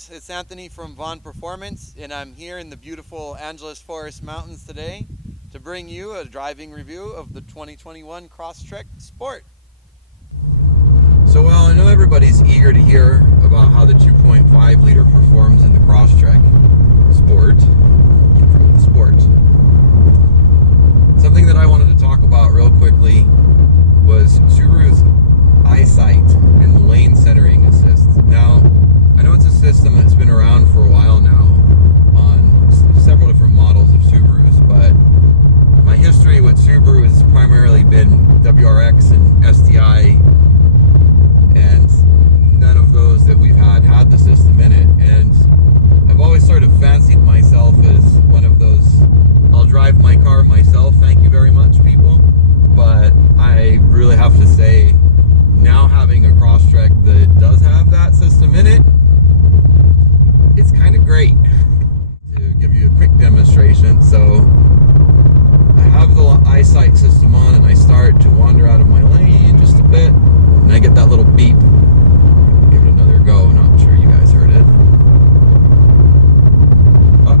folks, it's Anthony from Vaughn Performance, and I'm here in the beautiful Angeles Forest Mountains today to bring you a driving review of the 2021 Crosstrek Sport. So while I know everybody's eager to hear about how the 2.5 liter performs in the Crosstrek Sport, something that I wanted to talk about real quickly was Subaru's eyesight and lane centering assist. Now, I know it's a system that's been around for a while now on several different models of Subarus, but my history with Subaru has primarily been WRX and STI, and none of those that we've had the system in it. And I've always sort of fancied myself as one of those, I'll drive my car myself, thank you very much people, but I really have to say, now having a Crosstrek that does have that system in it, it's kind of great. To give you a quick demonstration, so I have the eyesight system on and I start to wander out of my lane just a bit, and I get that little beep. Give it another go, not sure you guys heard it. Oh,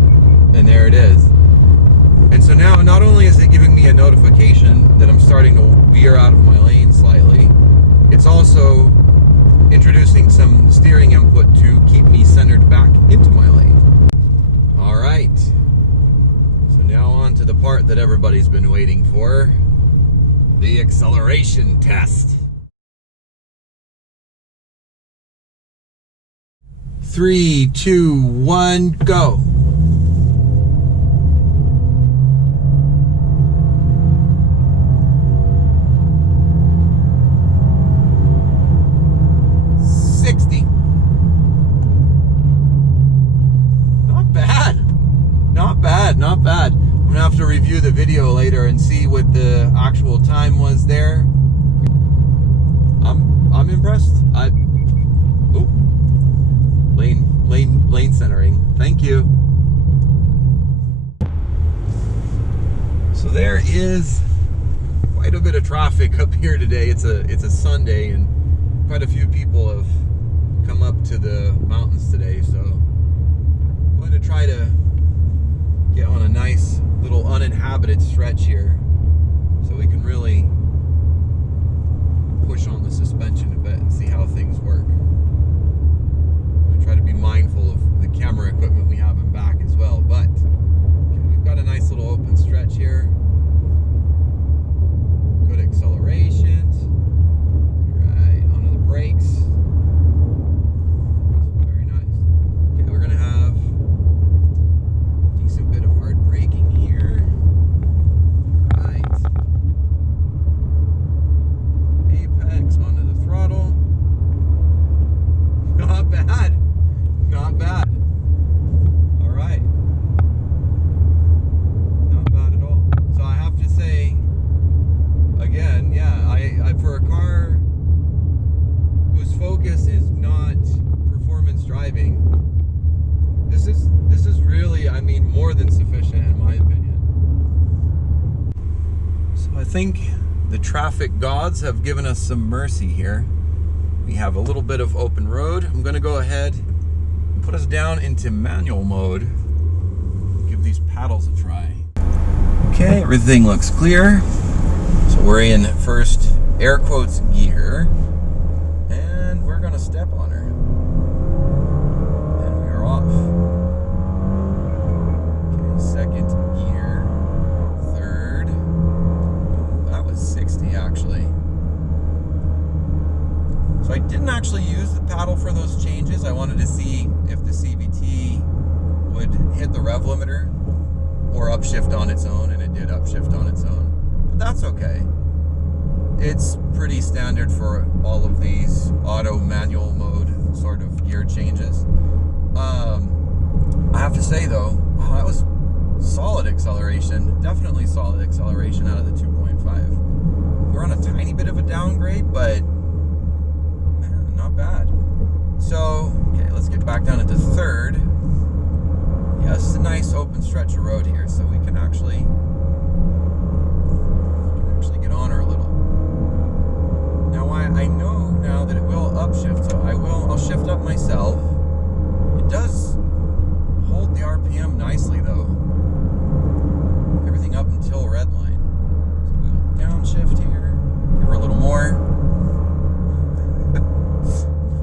and there it is. And so now, not only is it giving me a notification that I'm starting to veer out of my lane slightly, it's also introducing some steering input to keep me centered back into my lane. Alright, so now on to the part that everybody's been waiting for, the acceleration test. 3, 2, 1, go! Not bad. I'm gonna have to review the video later and see what the actual time was there. I'm impressed. Lane centering. Thank you. So there is quite a bit of traffic up here today. It's a Sunday and quite a few people have come up to the mountains today. So I'm going to try to get on a nice little uninhabited stretch here so we can really push on the suspension a bit and see how things work. I'm going to try to be mindful of the camera equipment we have in back as well, but okay, we've got a nice little open stretch here. Good accelerations. Right, onto the brakes. Very nice. Okay, we're going to have a bit of hard braking here. Right. Apex onto the throttle. Not bad. Not bad. All right. Not bad at all. So I have to say, again, yeah, I for a car whose focus is not performance driving, this is really, I mean, more than sufficient in my opinion. So I think the traffic gods have given us some mercy here. We have a little bit of open road. I'm going to go ahead and put us down into manual mode. Give these paddles a try. Okay, everything looks clear. So we're in first air quotes gear, and we're going to step on her. And we are off. Second gear, third. Ooh, that was 60 actually. So I didn't actually use the paddle for those changes. I wanted to see if the CVT would hit the rev limiter or upshift on its own, and it did upshift on its own. But that's okay. It's pretty standard for all of these auto manual mode sort of gear changes. I have to say though, wow, that was solid acceleration, definitely solid acceleration out of the 2.5. We're on a tiny bit of a downgrade, but man, not bad. So, okay, let's get back down into third. Yeah, this is a nice open stretch of road here, so we can actually get on her a little. Now I know now that it will upshift, so I'll shift up myself. It does hold the RPM nicely though. Everything up until red line. So we'll downshift here, give her a little more.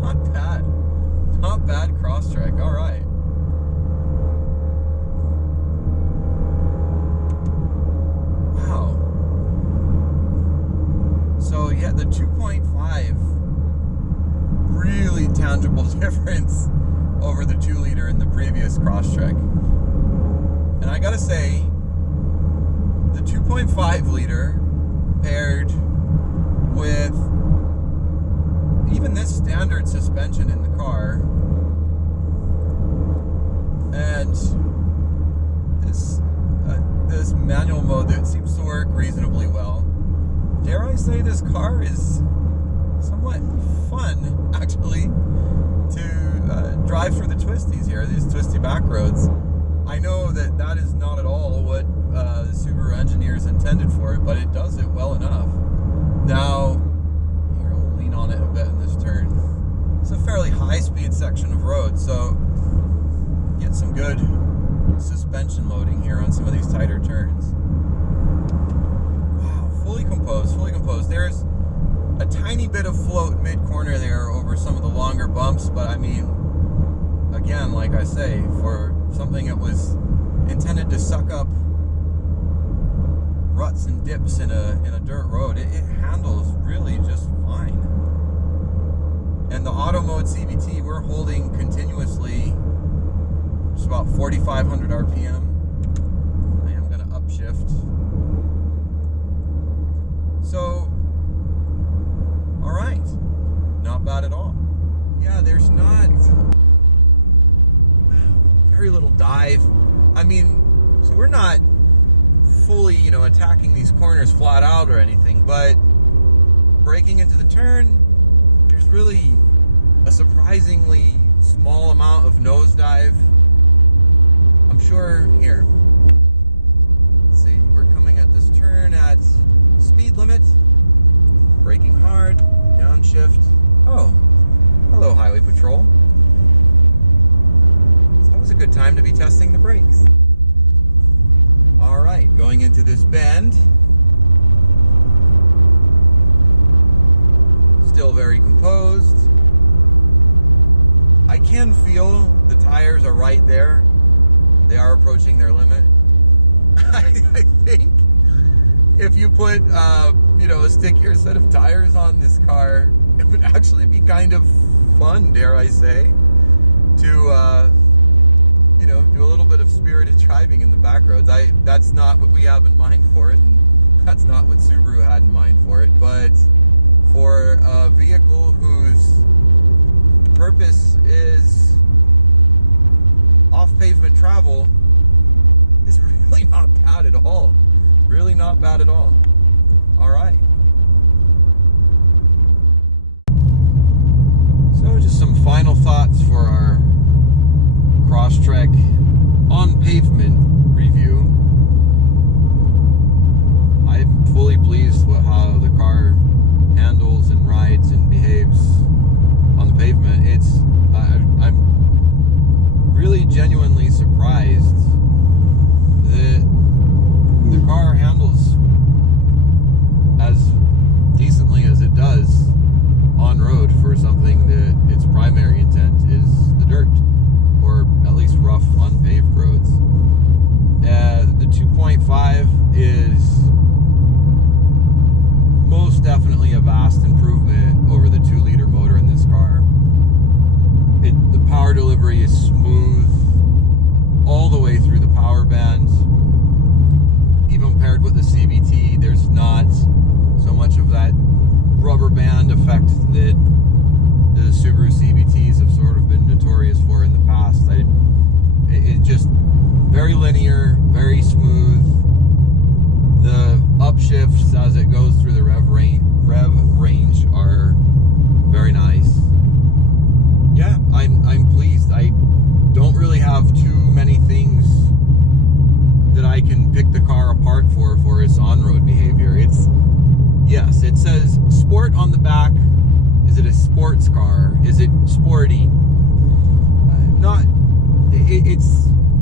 Not bad. Not bad Crosstrek. All right. Wow. So yeah, the 2.5 really tangible difference over the 2-liter in the previous Crosstrek. And I gotta say, the 2.5 liter paired with even this standard suspension in the car and this manual mode that seems to work reasonably well, dare I say this car is somewhat fun actually to drive through the twisties here, these twisty back roads. I know that is not at all what the Subaru engineers intended for it, but it does it well enough. Now, here, I'll lean on it a bit in this turn. It's a fairly high-speed section of road, so get some good suspension loading here on some of these tighter turns. Wow, fully composed, fully composed. There's a tiny bit of float mid-corner there over some of the longer bumps, but I mean, again, like I say, for something that was intended to suck up ruts and dips in a dirt road, it handles really just fine. And the auto mode CVT, we're holding continuously just about 4,500 RPM. I am going to upshift. So, all right, not bad at all. Yeah, there's not very little dive. I mean, so we're not fully, attacking these corners flat out or anything, but breaking into the turn, there's really a surprisingly small amount of nosedive. I'm sure here. Let's see, we're coming at this turn at speed limit, braking hard, downshift. Oh, hello, highway patrol.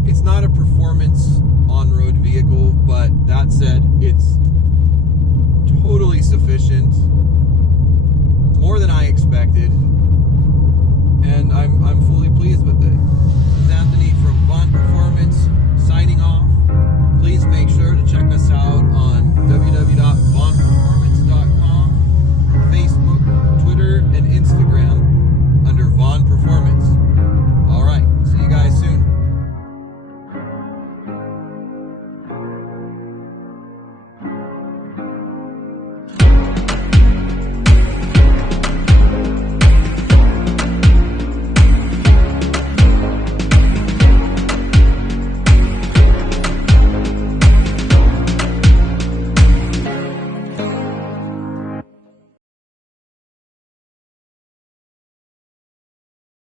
it's not a performance on-road vehicle, but that said, it's totally sufficient, more than I expected, and I'm